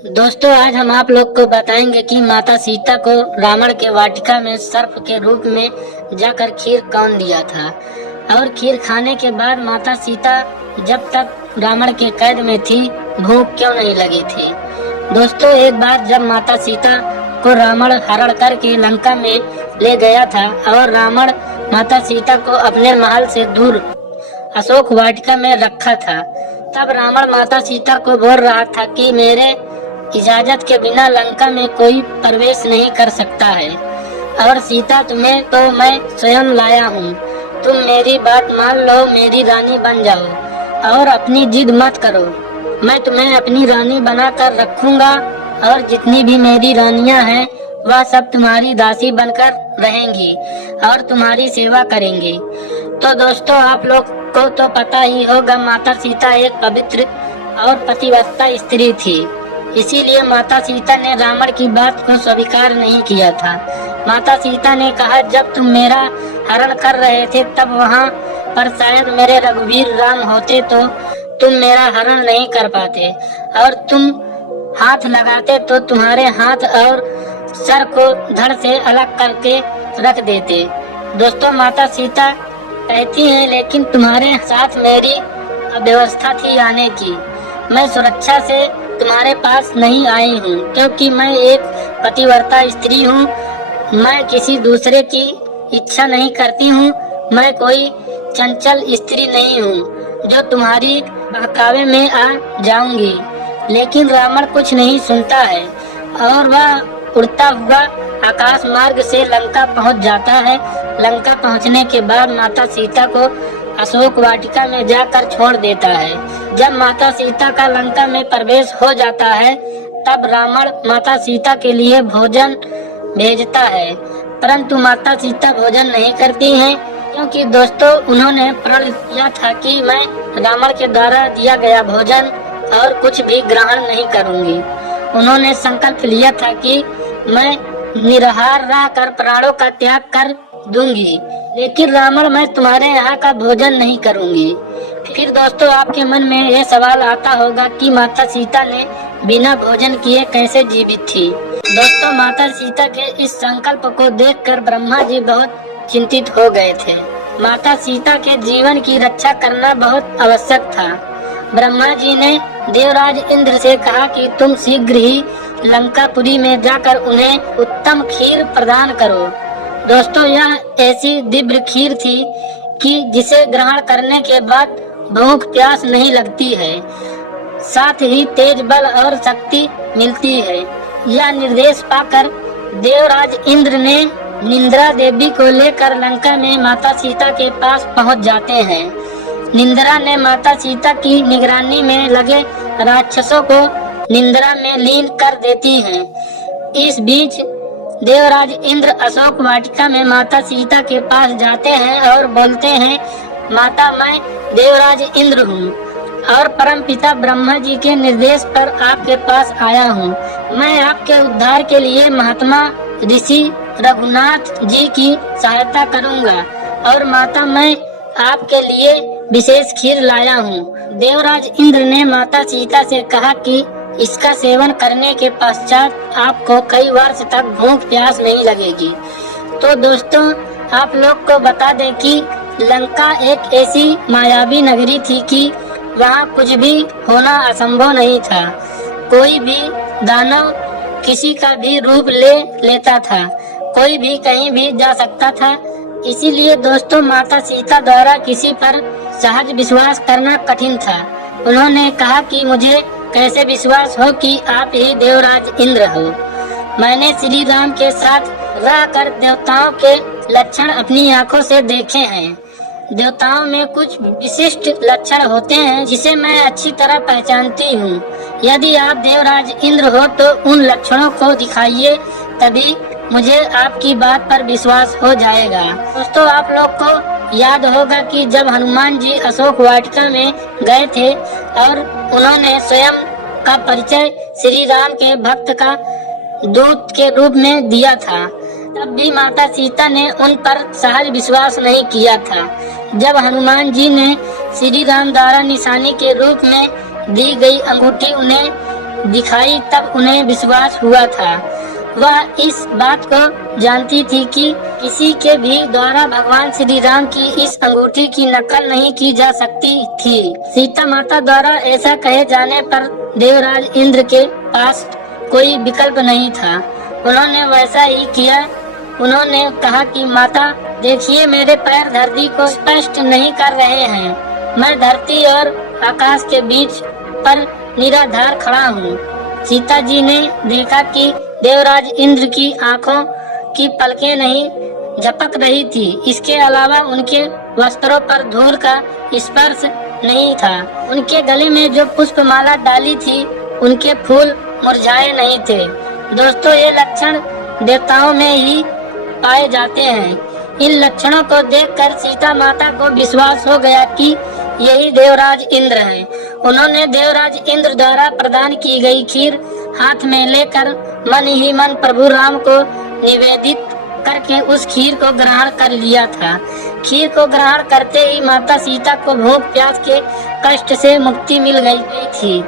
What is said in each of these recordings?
दोस्तों, आज हम आप लोग को बताएंगे कि माता सीता को रावण के वाटिका में सर्प के रूप में जाकर खीर कौन दिया था और खीर खाने के बाद माता सीता जब तक रावण के कैद में थी भूख क्यों नहीं लगी थी। दोस्तों, एक बार जब माता सीता को रावण हरण करके लंका में ले गया था और रावण माता सीता को अपने महल से दूर अशोक वाटिका में रखा था, तब रावण माता सीता को बोल रहा था कि मेरे इजाजत के बिना लंका में कोई प्रवेश नहीं कर सकता है और सीता तुम्हें तो मैं स्वयं लाया हूँ। तुम मेरी बात मान लो, मेरी रानी बन जाओ और अपनी जिद मत करो। मैं तुम्हें अपनी रानी बनाकर रखूंगा और जितनी भी मेरी रानियां हैं वह सब तुम्हारी दासी बनकर रहेंगी और तुम्हारी सेवा करेंगी। तो दोस्तों, आप लोग को तो पता ही होगा, माता सीता एक पवित्र और पतिव्रता स्त्री थी। इसीलिए माता सीता ने रावण की बात को स्वीकार नहीं किया था। माता सीता ने कहा, जब तुम मेरा हरण कर रहे थे तब वहाँ पर शायद मेरे रघुवीर राम होते तो तुम मेरा हरण नहीं कर पाते और तुम हाथ लगाते तो तुम्हारे हाथ और सर को धड़ से अलग करके रख देते। दोस्तों, माता सीता कहती हैं, लेकिन तुम्हारे साथ मेरी अव्यवस्था थी आने की। मैं सुरक्षा से तुम्हारे पास नहीं आई हूँ क्योंकि मैं एक पतिव्रता स्त्री हूँ। मैं किसी दूसरे की इच्छा नहीं करती हूँ। मैं कोई चंचल स्त्री नहीं हूँ जो तुम्हारी बहकावे में आ जाऊंगी। लेकिन रावण कुछ नहीं सुनता है और वह उड़ता हुआ आकाश मार्ग से लंका पहुँच जाता है। लंका पहुँचने के बाद माता सीता को अशोक वाटिका में जाकर छोड़ देता है। जब माता सीता का लंका में प्रवेश हो जाता है तब रावण माता सीता के लिए भोजन भेजता है, परंतु माता सीता भोजन नहीं करती हैं क्योंकि दोस्तों उन्होंने प्रण लिया था कि मैं रावण के द्वारा दिया गया भोजन और कुछ भी ग्रहण नहीं करूंगी। उन्होंने संकल्प लिया था कि मैं निराहार रहकर प्राणों का त्याग कर दूंगी, लेकिन रावण मैं तुम्हारे यहाँ का भोजन नहीं करूंगी। फिर दोस्तों, आपके मन में यह सवाल आता होगा कि माता सीता ने बिना भोजन किए कैसे जीवित थी। दोस्तों, माता सीता के इस संकल्प को देखकर ब्रह्मा जी बहुत चिंतित हो गए थे। माता सीता के जीवन की रक्षा करना बहुत आवश्यक था। ब्रह्मा जी ने देवराज इंद्र से कहा कि तुम शीघ्र ही लंकापुरी में जाकर उन्हें उत्तम खीर प्रदान करो। दोस्तों, यह ऐसी दिव्य खीर थी कि जिसे ग्रहण करने के बाद भूख प्यास नहीं लगती है, साथ ही तेज बल और शक्ति मिलती है। यह निर्देश पाकर देवराज इंद्र ने निंद्रा देवी को लेकर लंका में माता सीता के पास पहुंच जाते हैं। निंद्रा ने माता सीता की निगरानी में लगे राक्षसों को निंद्रा में लीन कर देती हैं। इस बीच देवराज इंद्र अशोक वाटिका में माता सीता के पास जाते हैं और बोलते हैं, माता मैं देवराज इंद्र हूँ और परम पिता ब्रह्मा जी के निर्देश पर आपके पास आया हूँ। मैं आपके उद्धार के लिए महात्मा ऋषि रघुनाथ जी की सहायता करूँगा और माता मैं आपके लिए विशेष खीर लाया हूँ। देवराज इंद्र ने माता सीता से कहा कि इसका सेवन करने के पश्चात आपको कई वर्ष तक भूख प्यास नहीं लगेगी। तो दोस्तों, आप लोग को बता दें कि लंका एक ऐसी मायावी नगरी थी कि वहाँ कुछ भी होना असंभव नहीं था। कोई भी दानव किसी का भी रूप ले लेता था, कोई भी कहीं भी जा सकता था। इसीलिए दोस्तों, माता सीता द्वारा किसी पर सहज विश्वास करना कठिन था। उन्होंने कहा कि मुझे कैसे विश्वास हो कि आप ही देवराज इंद्र हो। मैंने श्री राम के साथ रहकर देवताओं के लक्षण अपनी आंखों से देखे हैं। देवताओं में कुछ विशिष्ट लक्षण होते हैं जिसे मैं अच्छी तरह पहचानती हूँ। यदि आप देवराज इंद्र हो तो उन लक्षणों को दिखाइए, तभी मुझे आपकी बात पर विश्वास हो जाएगा। दोस्तों, आप लोग को याद होगा कि जब हनुमान जी अशोक वाटिका में गए थे और उन्होंने स्वयं का परिचय श्री राम के भक्त का दूत के रूप में दिया था, तब भी माता सीता ने उन पर सहज विश्वास नहीं किया था। जब हनुमान जी ने श्री राम द्वारा निशानी के रूप में दी गई अंगूठी उन्हें दिखाई तब उन्हें विश्वास हुआ था। वह इस बात को जानती थी कि किसी के भी द्वारा भगवान श्री राम की इस अंगूठी की नकल नहीं की जा सकती थी। सीता माता द्वारा ऐसा कहे जाने पर देवराज इंद्र के पास कोई विकल्प नहीं था। उन्होंने वैसा ही किया। उन्होंने कहा कि माता देखिए, मेरे पैर धरती को स्पर्श नहीं कर रहे हैं। मैं धरती और आकाश के बीच पर निराधार खड़ा हूँ। सीता जी ने देखा कि देवराज इंद्र की आंखों की पलकें नहीं झपक रही थी। इसके अलावा उनके वस्त्रों पर धूल का स्पर्श नहीं था। उनके गले में जो पुष्पमाला डाली थी, उनके फूल मुरझाए नहीं थे। दोस्तों, ये लक्षण देवताओं में ही पाए जाते हैं। इन लक्षणों को देखकर सीता माता को विश्वास हो गया कि यही देवराज इंद्र है। उन्होंने देवराज इंद्र द्वारा प्रदान की गई खीर हाथ में लेकर मन ही मन प्रभु राम को निवेदित करके उस खीर को ग्रहण कर लिया था। खीर को ग्रहण करते ही माता सीता को भूख प्यास के कष्ट से मुक्ति मिल गई थी।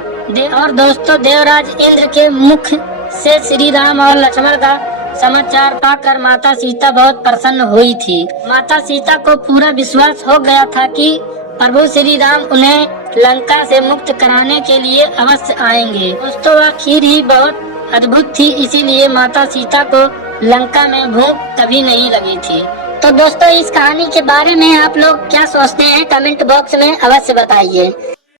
और दोस्तों, देवराज इंद्र के मुख से श्री राम और लक्ष्मण का समाचार पाकर माता सीता बहुत प्रसन्न हुई थी। माता सीता को पूरा विश्वास हो गया था कि प्रभु श्री राम उन्हें लंका से मुक्त कराने के लिए अवश्य आएंगे। दोस्तों, वह खीर ही बहुत अद्भुत थी, इसीलिए माता सीता को लंका में भूख कभी नहीं लगी थी। तो दोस्तों, इस कहानी के बारे में आप लोग क्या सोचते हैं, कमेंट बॉक्स में अवश्य बताइए।